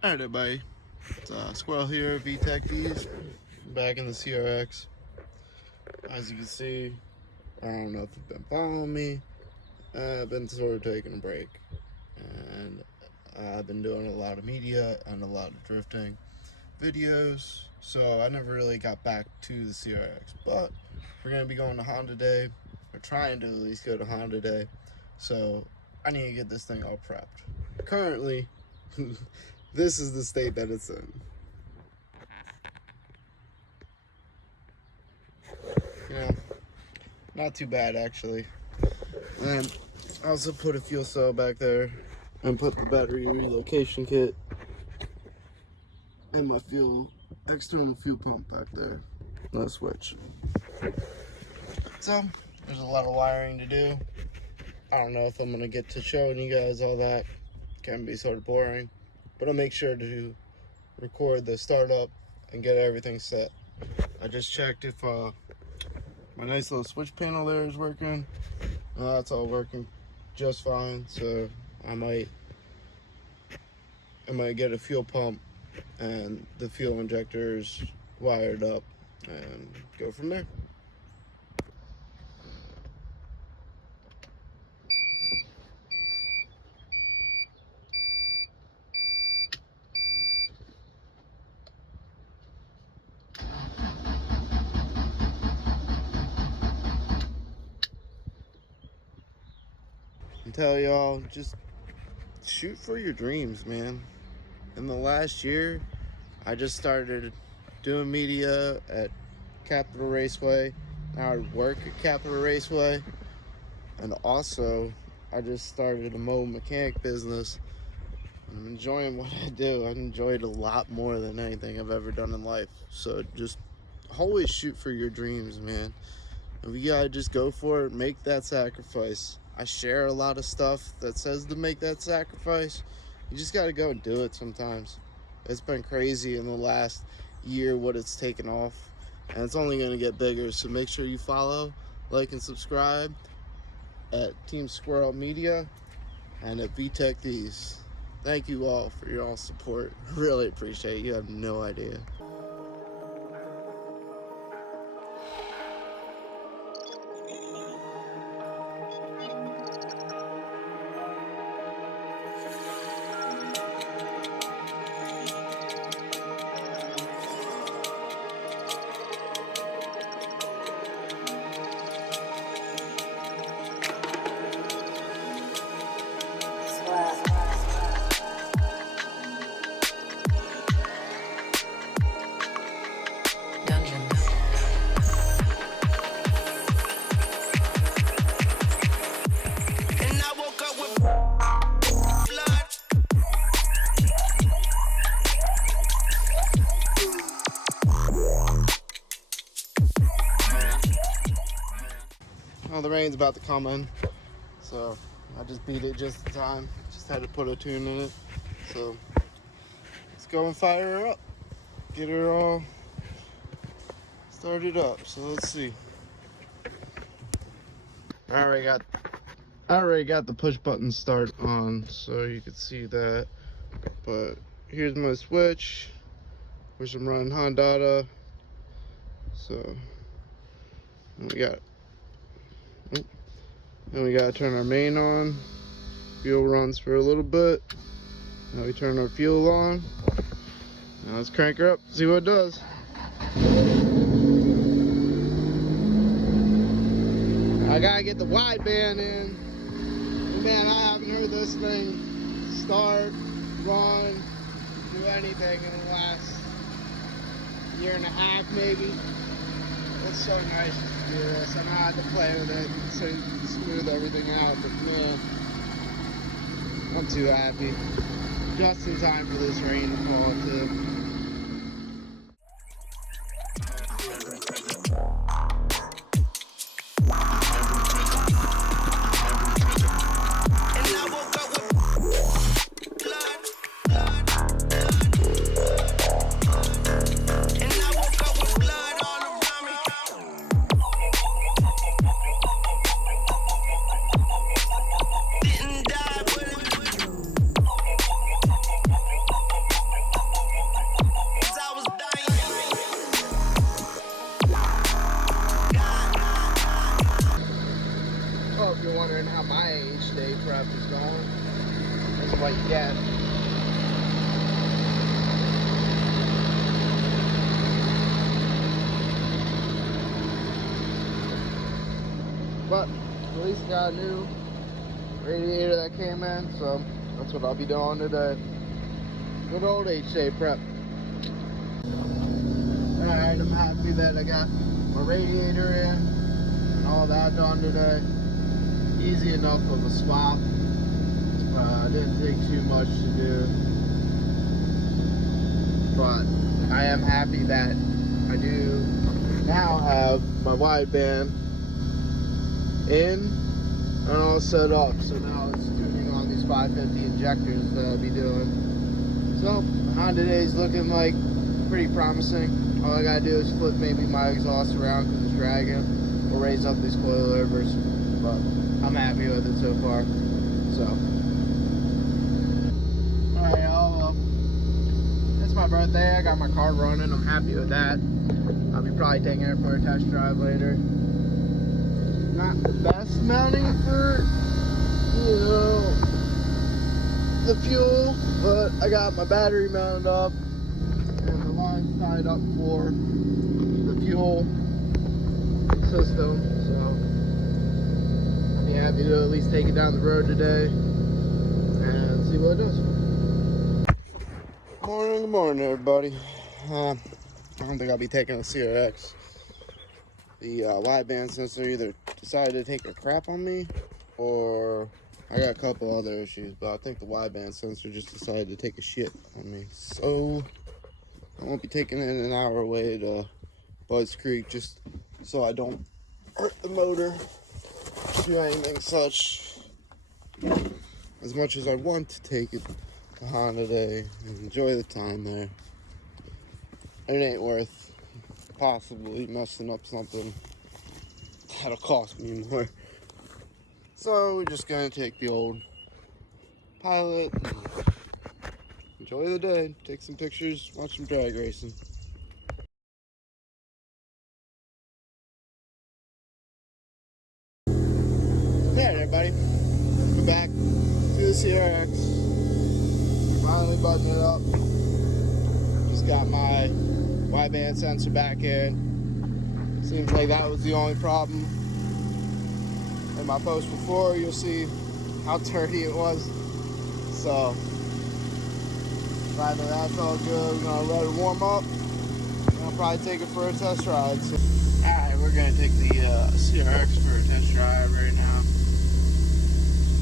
Alright everybody, it's Squirrel here, VTechDs, back in the CRX. As you can see, I don't know if you've been following me, I've been sort of taking a break. And I've been doing a lot of media and a lot of drifting videos, so I never really got back to the CRX. But we're going to be going to Hday, or trying to at least go to Hday, so I need to get this thing all prepped. Currently, this is the state that it's in. You know, not too bad actually. And I also put a fuel cell back there and put the battery relocation kit and my external fuel pump back there. No switch. So there's a lot of wiring to do. I don't know if I'm gonna get to showing you guys all that. It can be sort of boring, but I'll make sure to record the startup and get everything set. I just checked if my nice little switch panel there is working. It's all working just fine, so I might get a fuel pump and the fuel injectors wired up and go from there. I tell y'all, just shoot for your dreams, man. In the last year, I just started doing media at Capital Raceway. Now I work at Capital Raceway. And also, I just started a mobile mechanic business. I'm enjoying what I do. I enjoy it a lot more than anything I've ever done in life. So just always shoot for your dreams, man. If you gotta just go for it, make that sacrifice. I share a lot of stuff that says to make that sacrifice. You just gotta go and do it sometimes. It's been crazy in the last year what it's taken off, and it's only gonna get bigger. So make sure you follow, like, and subscribe at Team Squirrel Media and at VTechDs. Thank you all for your all support. Really appreciate it. You have no idea. Well, the rain's about to come in, so I just beat it just in time. Just had to put a tune in it. So let's go and fire her up. Get her all started up. So let's see. I already got the push button start on, so you can see that. But here's my switch, which I'm running Hday. So we gotta turn our main on. Fuel runs for a little bit. Now we turn our fuel on. Now let's crank her up, see what it does. I gotta get the wideband in. Man, I haven't heard this thing start, run, do anything in the last year and a half maybe. It's so nice to do this, and I had to play with it so you can smooth everything out, but man, I'm too happy. Just in time for this rain to fall too. yet. But at least got a new radiator that came in, so that's what I'll be doing today. Good old Hday prep. Alright, I'm happy that I got my radiator in and all that done today. Easy enough of a swap. Didn't take too much to do. But I am happy that I do now have my wideband in and all set up. So now it's tuning on these 550 injectors that I'll be doing. So Hyday's looking like pretty promising. All I gotta do is flip maybe my exhaust around because it's dragging, or raise up these coilovers. But I'm happy with it so far. So alright, y'all. It's my birthday. I got my car running. I'm happy with that. I'll be probably taking it for a test drive later. Not the best mounting for, you know, the fuel, but I got my battery mounted up and the line's tied up for the fuel system. So I'll be happy to at least take it down the road today and see what it does. Good morning, everybody. I don't think I'll be taking a Crx. The wideband sensor either decided to take a crap on me, or I got a couple other issues, but I think the wideband sensor just decided to take a shit on me. So I won't be taking it an hour away to Bud's Creek just so I don't hurt the motor, do anything such. As much as I want to take it to Hday and enjoy the time there, it ain't worth possibly messing up something that'll cost me more. So we're just gonna take the old Pilot, enjoy the day, take some pictures, watch some drag racing. Alright, everybody, we're back to the Crx. Finally buttoned it up. Just got my wideband sensor back in. Seems like that was the only problem. In my post before, you'll see how dirty it was. So glad that that's all good. We're gonna let it warm up. I'll probably take it for a test ride. So, alright, we're gonna take the Crx for a test drive right now.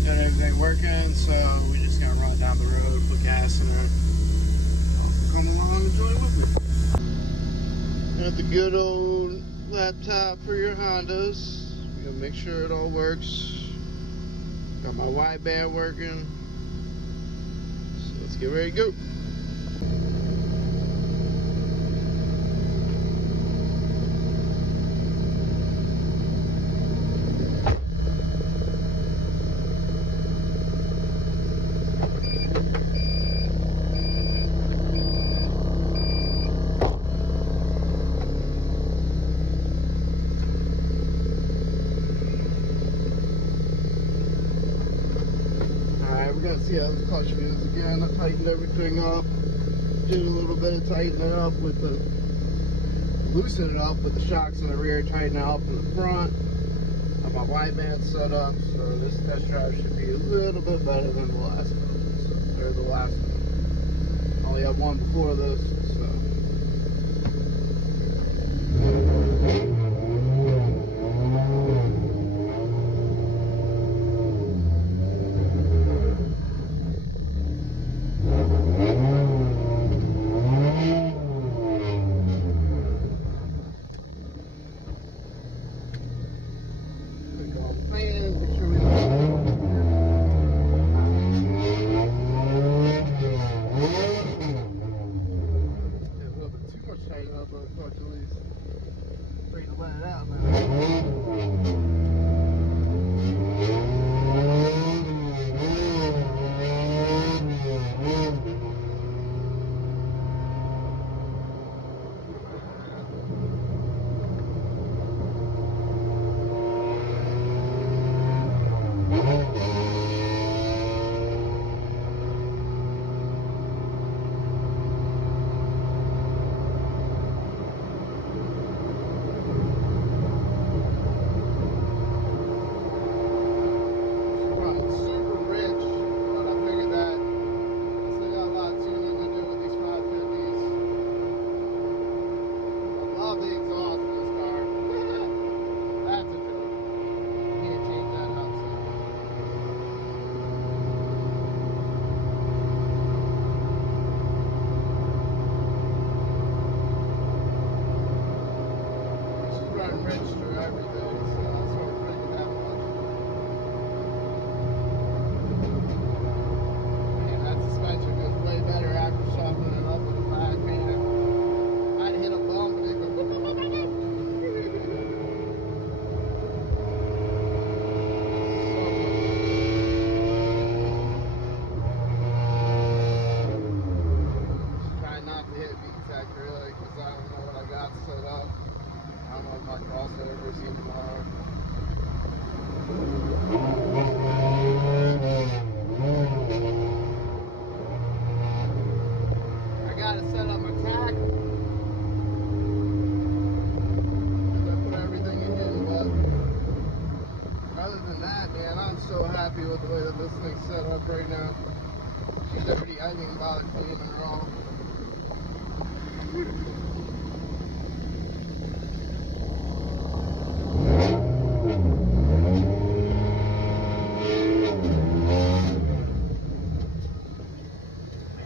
Got everything working, so we're just gonna run down the road, put gas in it. Come along and join with me. Got the good old laptop for your Hondas. We're gonna make sure it all works. Got my wideband working. So let's get ready to go. See how this clutch feels again. I tightened everything up. Did a little bit of tightening up with the, loosen it up with the shocks in the rear, tighten it up in the front. Have my wideband set up, so this test drive should be a little bit better than the last one. Or the last one. Only had one before this, so. gotta set up my track. I put everything in, but other than that, man, I'm so happy with the way that this thing's set up right now. She's dirty, I didn't bother cleaning her off.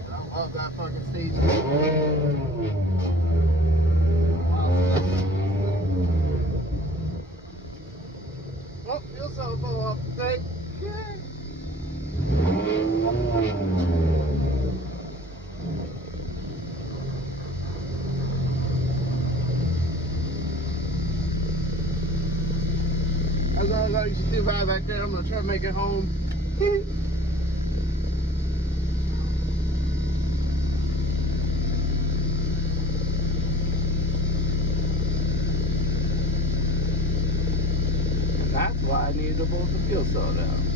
I love that fucking station. Oh, fuel cell fall off the tank. As long as I can see by back there, I'm gonna try to make it home. And that's why I needed to bolt the fuel cell down.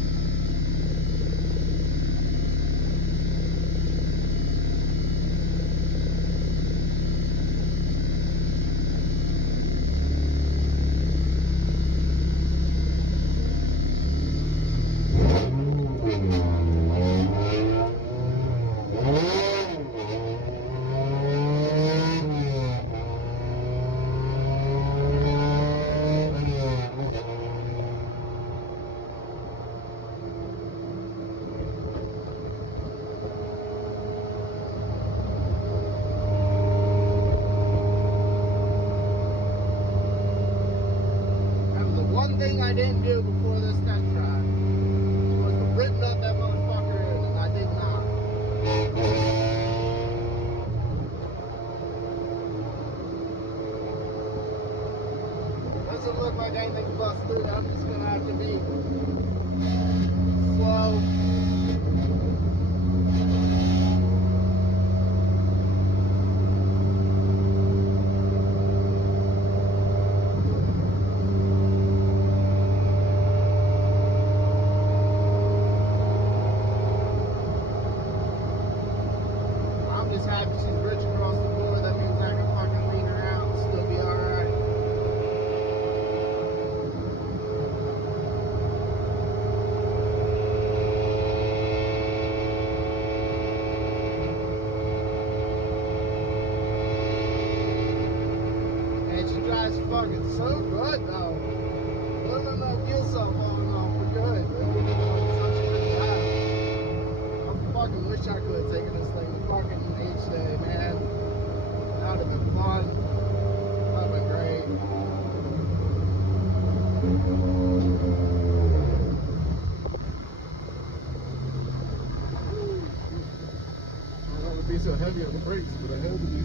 One thing I didn't do before this test drive was to rip up that motherfucker in, and I did not. Doesn't look like anything's busted. I'm just gonna have to be slow. Happy she's rich across the board. That means I can fucking lean her out and still be alright. And she drives fucking so good though. Other than that fuel cell falling off, we're good. Such a good drive. I fucking wish I could have taken this thing to fucking Hday, man. That would have been fun. That would have been great. I don't want to be so heavy on the brakes, but I had to be.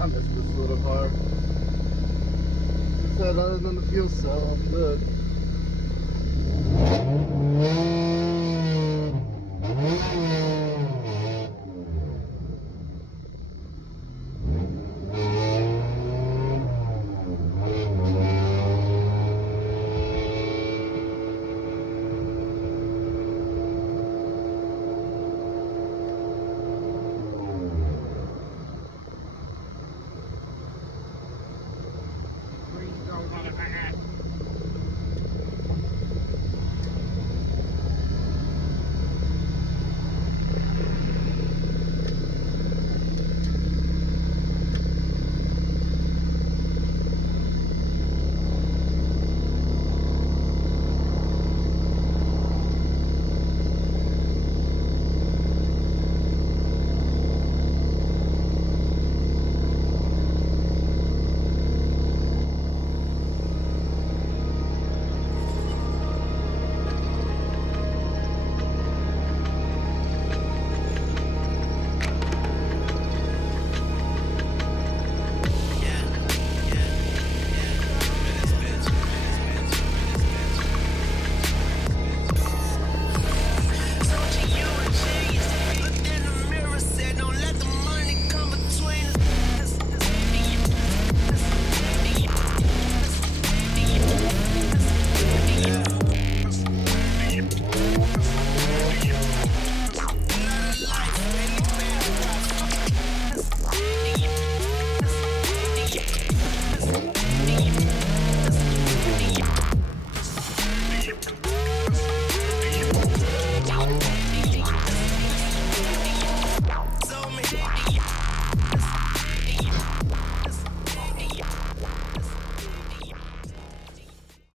I miss this little car. Said other than the fuel cell, I'm good.